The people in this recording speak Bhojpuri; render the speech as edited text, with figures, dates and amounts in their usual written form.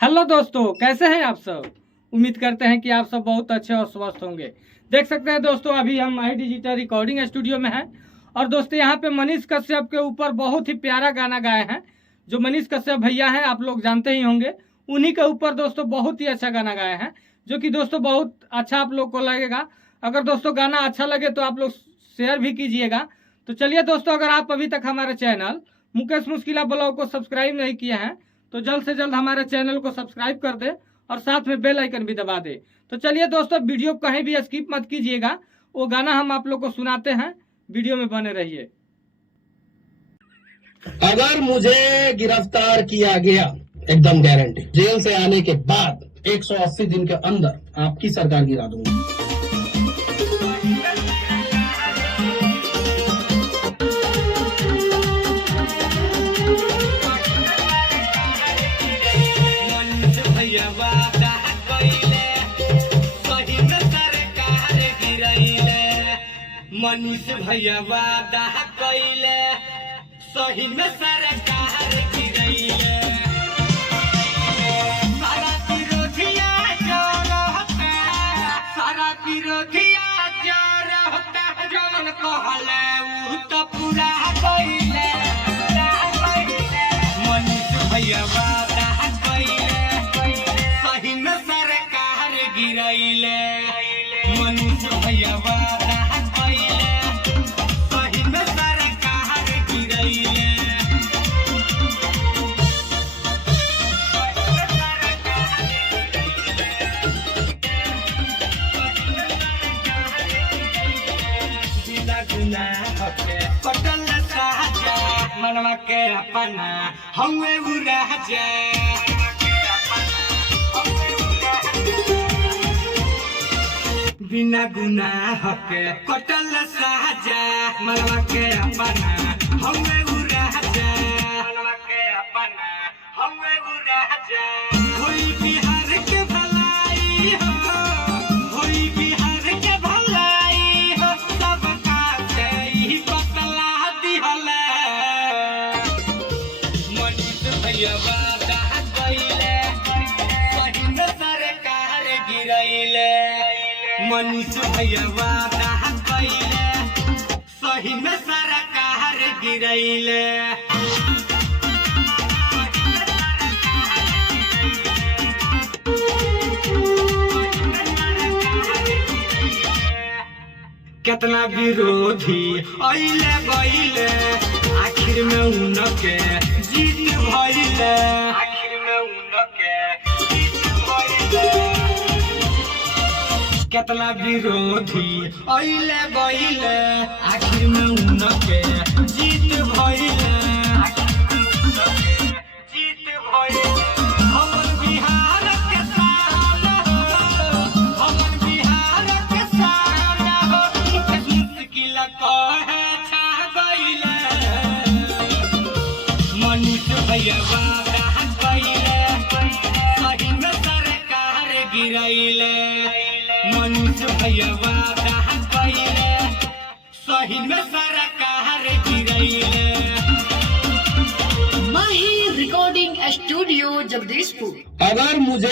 हेलो दोस्तों, कैसे हैं आप सब। उम्मीद करते हैं कि आप सब बहुत अच्छे और स्वस्थ होंगे। देख सकते हैं दोस्तों, अभी हम आई डिजिटल रिकॉर्डिंग स्टूडियो में हैं और दोस्तों यहाँ पे मनीष कश्यप के ऊपर बहुत ही प्यारा गाना गाए हैं। जो मनीष कश्यप भैया हैं आप लोग जानते ही होंगे, उन्हीं के ऊपर दोस्तों बहुत ही अच्छा गाना गाए हैं, जो कि दोस्तों बहुत अच्छा आप लोग को लगेगा। अगर दोस्तों गाना अच्छा लगे तो आप लोग शेयर भी कीजिएगा। तो चलिए दोस्तों, अगर आप अभी तक हमारे चैनल मुकेश मुश्किला ब्लॉग को सब्सक्राइब नहीं किए हैं तो जल्द से जल्द हमारे चैनल को सब्सक्राइब कर दे और साथ में बेल आइकन भी दबा दे। तो चलिए दोस्तों, वीडियो कहीं भी स्किप मत कीजिएगा, वो गाना हम आप लोग को सुनाते हैं, वीडियो में बने रहिए। अगर मुझे गिरफ्तार किया गया, एकदम गारंटी, जेल से आने के बाद 180 दिन के अंदर आपकी सरकार गिरा दूंगा। मनीष भैया वादा कइले, सही में सरकार गिरइले। सारा विरोधिया जो रहता, सारा विरोधिया जो रहता, जौन कहले उ तो पूरा कइले। मनीष भैया वादा कइले, सही में सरकार गिरइले। मनीष भैया वादा पटल साजा मनवा के अपना हमें उड़ा जाए। बिना गुनाह के कटल साजा मनवा के अपना हमें उड़ा जाए। मनवा के अपना हमें उड़ा जाए। होई बिहार के भलाई हो, होई बिहार के भलाई हो, सब का ही बतला दिहले। मनीष भैया वादा कइले, सही में सरकार गिरइले। मनीष भैया वादा कइले, सही में सरकार गिरइले। कितना विरोधी अइले गइले, आखिर में उनके जीत भइले। आखिर में उनके जीत भइले। कितना विरोधी अइले गइले, आखिर में उनके जीत भइले। जीत भइले। हमर बिहार के शान हो, हमर बिहार के शान हो, मुश्किल कहे छा गइले। मनीष भैया वादा कइले, सही में सरकार गिरइले। मनीष भैया वादा कइले, सही में सरकार गिरइले। माही रिकॉर्डिंग स्टूडियो जगदीशपुर। अगर मुझे